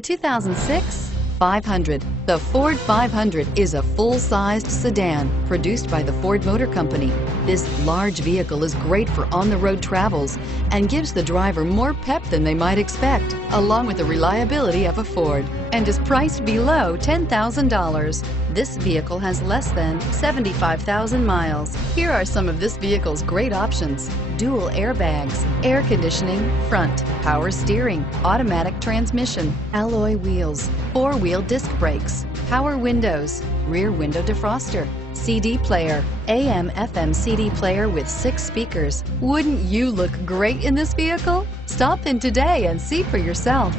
2006 500. The Ford 500 is a full-sized sedan produced by the Ford Motor Company. This large vehicle is great for on-the-road travels and gives the driver more pep than they might expect, along with the reliability of a Ford, and is priced below $10,000. This vehicle has less than 75,000 miles. Here are some of this vehicle's great options: dual airbags, air conditioning, front, power steering, automatic transmission, alloy wheels, four-wheel disc brakes, power windows, rear window defroster, CD player, AM/FM CD player with 6 speakers. Wouldn't you look great in this vehicle? Stop in today and see for yourself.